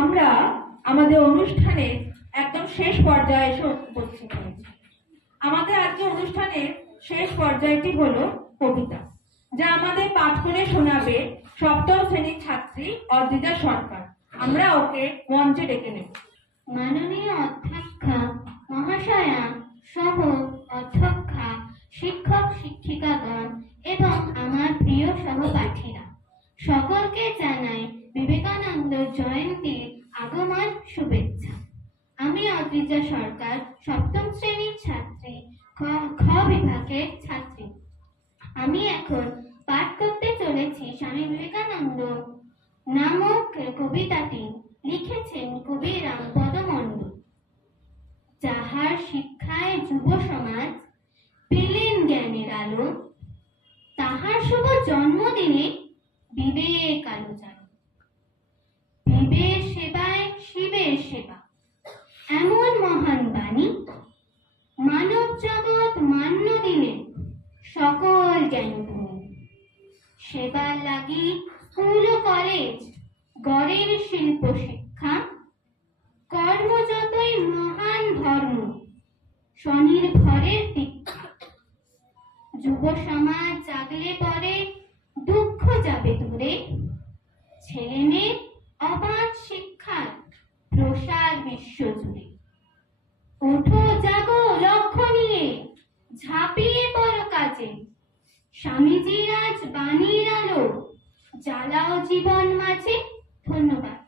আমরা আমাদের অনুষ্ঠানে একদম শেষ পর্যায়ে এসে উপস্থিত হয়েছি। আমাদের আজকে অনুষ্ঠানের শেষ পর্যায়টি হলো কবিতা, যা আমাদের পাঠ করে শোনাবে সপ্তম শ্রেণীর ছাত্রী অদ্রিজা সরকার। আমরা ওকে মঞ্চে ডেকে নেব। মাননীয় অধ্যক্ষা মহাশয়া সহ অধ্যক্ষা, শিক্ষক শিক্ষিকাগণ এবং আমার প্রিয় সহপাঠীরা, সকলকে জানাই বিবেকানন্দ জয়ন্তীর আগমন শুভেচ্ছা। আমি অদ্রিজা সরকার, সপ্তম শ্রেণীর ছাত্রী, খ বিভাগের ছাত্রী। আমি এখন পাঠ করতে চলেছি স্বামী বিবেকানন্দ নামক কবিতাটি। লিখেছেন কবি রামপদ মণ্ডল। যাহার শিক্ষায় যুব সমাজ পেলেন জ্ঞানের আলো, তাহার শুভ জন্মদিনে বিবেক আলোচনা। বিবেক সেবায় শিবের সেবা, এমন মহান বাণী মানব জগৎ মান্য দিলেন সকল জ্ঞানগুণী। সেবার লাগি স্কুল ও কলেজ গড়ের শিল্প শিক্ষা, কর্ম যতই মহান ধর্ম স্বনির্ভরের দীক্ষা। যুব সমাজ জাগলে পরে দুঃখ যাবে দূরে, ছেলে মেয়ে অবাধ শিক্ষার প্রসার বিশ্বজুড়ে। ওঠো জাগো লক্ষ্য নিয়ে, ঝাঁপিয়ে পড়ো কাজে, স্বামীজির আজ বাণীর আলো জ্বালাও জীবন মাঝে। ধন্যবাদ।